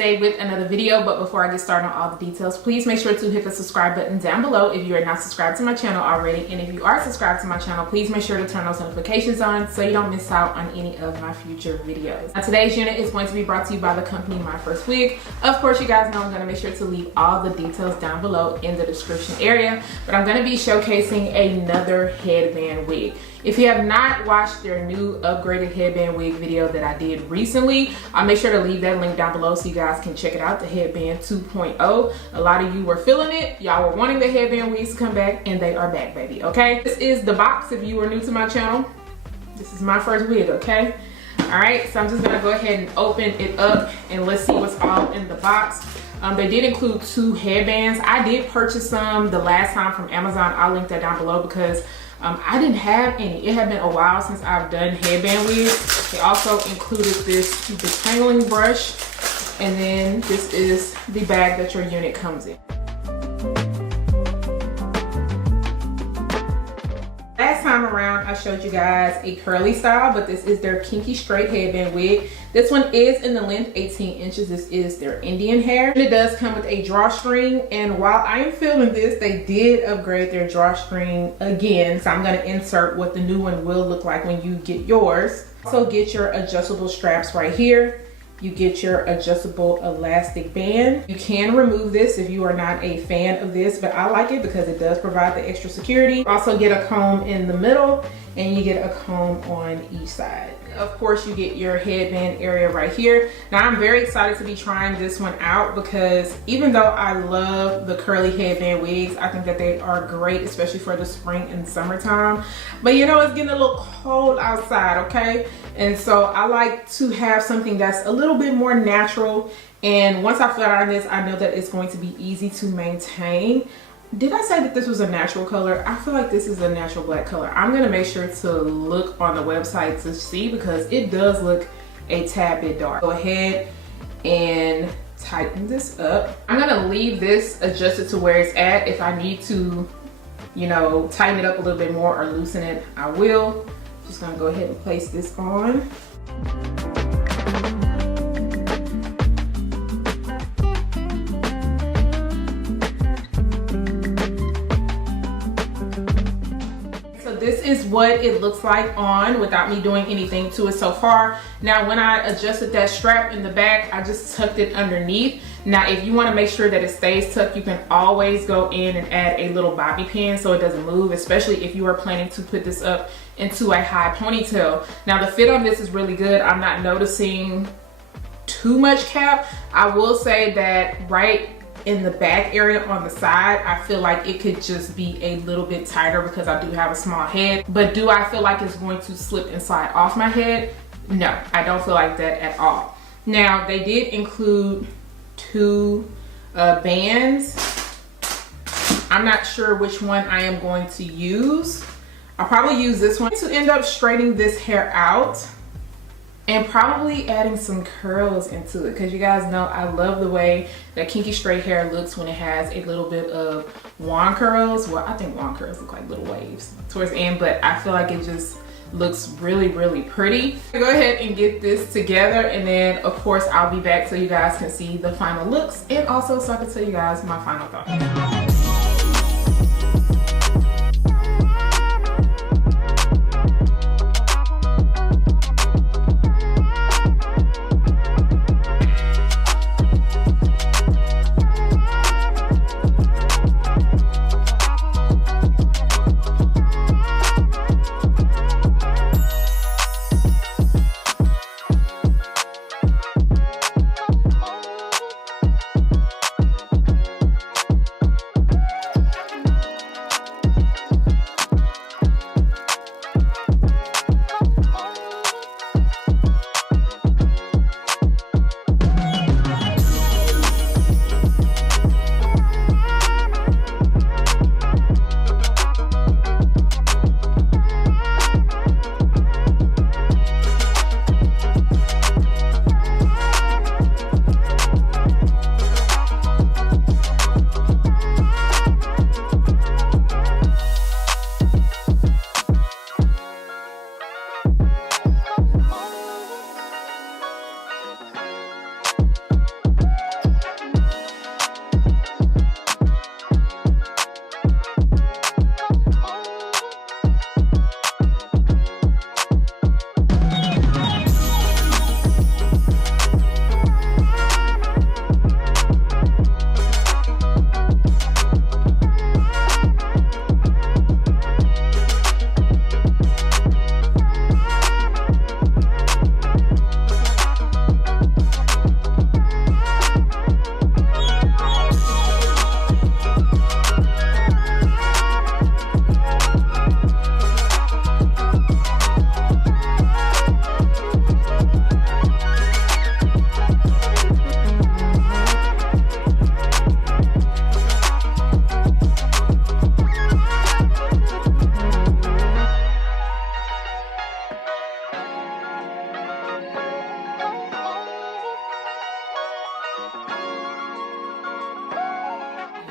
today with another video, but before I get started on all the details, please make sure to hit the subscribe button down below if you are not subscribed to my channel already, and if you are subscribed to my channel, please make sure to turn those notifications on so you don't miss out on any of my future videos. Now, today's unit is going to be brought to you by the company Myfirstwig. Of course, you guys know I'm going to make sure to leave all the details down below in the description area, but I'm going to be showcasing another headband wig. If you have not watched their new upgraded headband wig video that I did recently, I'll make sure to leave that link down below so you guys can check it out, the headband 2.0. A lot of you were feeling it. Y'all were wanting the headband wigs to come back, and they are back, baby, okay? This is the box if you are new to my channel. This is my first wig, okay? All right, so I'm just gonna go ahead and open it up and let's see what's all in the box. They did include 2 headbands. I did purchase some the last time from Amazon. I'll link that down below because I didn't have any. It had been a while since I've done headband wigs. They also included this detangling brush, and then this is the bag that your unit comes in. Last time around, I showed you guys a curly style, but this is their kinky straight headband wig. This one is in the length 18 inches. This is their Indian hair. It does come with a drawstring, and while I am filming this, they did upgrade their drawstring again. So I'm gonna insert what the new one will look like when you get yours. Also get your adjustable straps right here. You get your adjustable elastic band. You can remove this if you are not a fan of this, but I like it because it does provide the extra security. Also get a comb in the middle, and you get a comb on each side. Of course, you get your headband area right here. Now, I'm very excited to be trying this one out because even though I love the curly headband wigs, I think that they are great, especially for the spring and summertime. But you know, it's getting a little cold outside, okay? And so I like to have something that's a little bit more natural. And once I flat iron this, I know that it's going to be easy to maintain. Did I say that this was a natural color? I feel like this is a natural black color. I'm gonna make sure to look on the website to see because it does look a tad bit dark. Go ahead and tighten this up. I'm gonna leave this adjusted to where it's at. If I need to, you know, tighten it up a little bit more or loosen it, I will. Just gonna go ahead and place this on. This is what it looks like on without me doing anything to it so far. Now, when I adjusted that strap in the back, I just tucked it underneath. Now, if you want to make sure that it stays tucked, you can always go in and add a little bobby pin so it doesn't move, especially if you are planning to put this up into a high ponytail. Now, the fit on this is really good. I'm not noticing too much cap. I will say that right in the back area on the side, I feel like it could just be a little bit tighter because I do have a small head. But do I feel like it's going to slip and slide off my head? No, I don't feel like that at all. Now, they did include 2 bands. I'm not sure which one I am going to use. I'll probably use this one to end up straightening this hair out and probably adding some curls into it because you guys know I love the way that kinky straight hair looks when it has a little bit of wand curls. Well, I think wand curls look like little waves towards the end, but I feel like it just looks really, really pretty. Go ahead and get this together, and then of course I'll be back so you guys can see the final looks and also so I can tell you guys my final thoughts.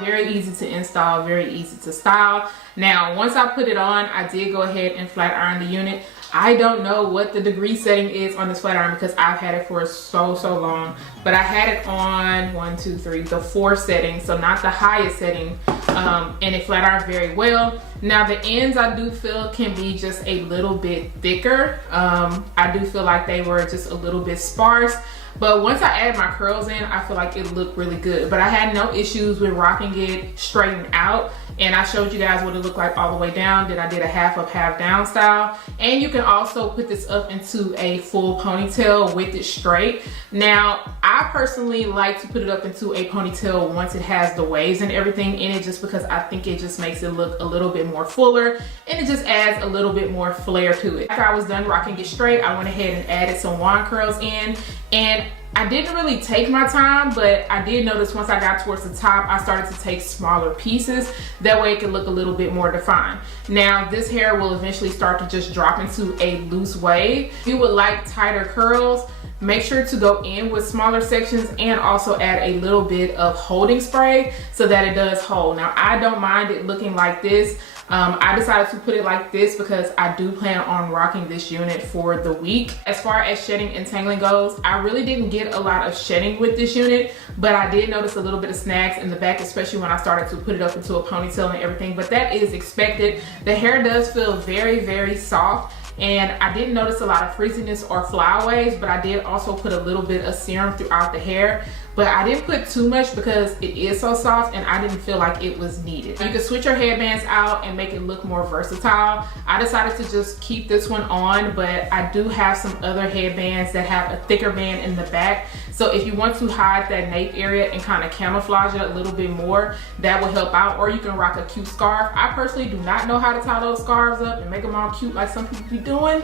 Very easy to install, very easy to style. Now, once I put it on, I did go ahead and flat iron the unit. I don't know what the degree setting is on this flat iron because I've had it for so long, but I had it on 1, 2, 3, the 4 setting, so not the highest setting, and it flat ironed very well. Now the ends I do feel can be just a little bit thicker. I do feel like they were just a little bit sparse. But once I add my curls in, I feel like it looked really good. But I had no issues with rocking it straightened out. And I showed you guys what it looked like all the way down. Then I did a half up, half down style. And you can also put this up into a full ponytail with it straight. Now, I personally like to put it up into a ponytail once it has the waves and everything in it, just because I think it just makes it look a little bit more fuller and it just adds a little bit more flair to it. After I was done rocking it straight, I went ahead and added some wand curls in, and I didn't really take my time, but I did notice once I got towards the top, I started to take smaller pieces. That way it can look a little bit more defined. Now, this hair will eventually start to just drop into a loose wave. If you would like tighter curls, make sure to go in with smaller sections and also add a little bit of holding spray so that it does hold. Now, I don't mind it looking like this. I decided to put it like this because I do plan on rocking this unit for the week. As far as shedding and tangling goes, I really didn't get a lot of shedding with this unit, but I did notice a little bit of snags in the back, especially when I started to put it up into a ponytail and everything, but that is expected. The hair does feel very soft, and I didn't notice a lot of frizziness or flyaways, but I did also put a little bit of serum throughout the hair. But I didn't put too much because it is so soft and I didn't feel like it was needed. You can switch your headbands out and make it look more versatile. I decided to just keep this one on, but I do have some other headbands that have a thicker band in the back. So if you want to hide that nape area and kind of camouflage it a little bit more, that will help out. Or you can rock a cute scarf. I personally do not know how to tie those scarves up and make them all cute like some people be doing.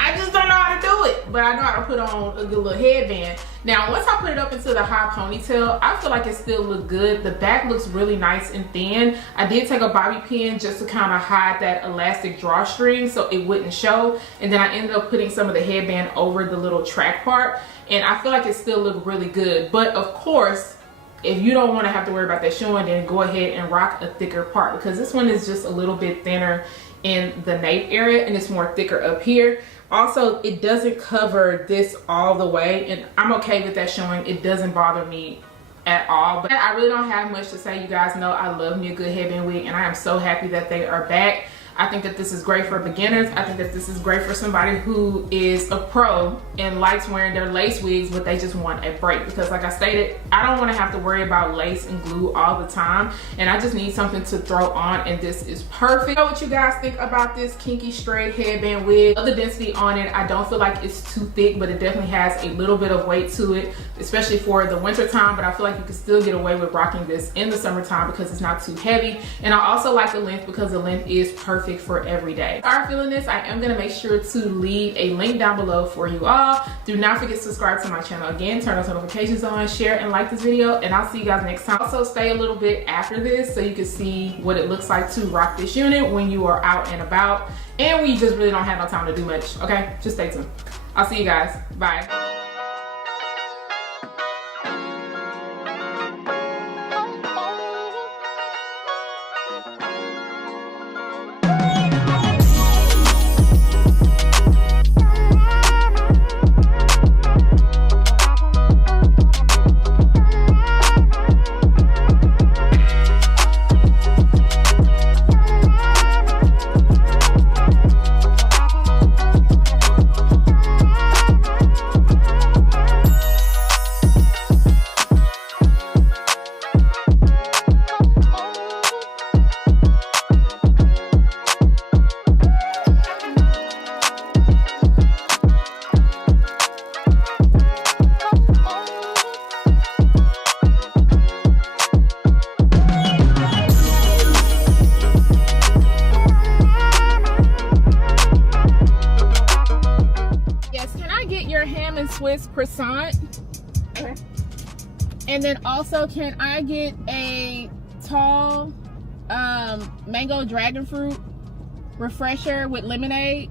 I just don't know how to do it, but I know how to put on a good little headband. Now, once I put it up into the high ponytail, I feel like it still looked good. The back looks really nice and thin. I did take a bobby pin just to kind of hide that elastic drawstring so it wouldn't show. And then I ended up putting some of the headband over the little track part. And I feel like it still looked really good. But of course, if you don't want to have to worry about that showing, then go ahead and rock a thicker part, because this one is just a little bit thinner in the nape area and it's more thicker up here. Also, it doesn't cover this all the way, and I'm okay with that showing. It doesn't bother me at all. But I really don't have much to say. You guys know I love me a good headband wig, and I am so happy that they are back. I think that this is great for beginners. I think that this is great for somebody who is a pro and likes wearing their lace wigs, but they just want a break. Because like I stated, I don't want to have to worry about lace and glue all the time. And I just need something to throw on, and this is perfect. I know what you guys think about this Kinky straight headband wig. The density on it, I don't feel like it's too thick, but it definitely has a little bit of weight to it, especially for the winter time. But I feel like you can still get away with rocking this in the summertime because it's not too heavy. And I also like the length because the length is perfect for every day. If you are feeling this, I am going to make sure to leave a link down below for you all. Do not forget to subscribe to my channel. Again, turn those notifications on, share and like this video, and I'll see you guys next time. Also, stay a little bit after this so you can see what it looks like to rock this unit when you are out and about and when you just really don't have no time to do much. Okay, just stay tuned. I'll see you guys. Bye. Swiss croissant. Okay. And then also, can I get a tall mango dragon fruit refresher with lemonade?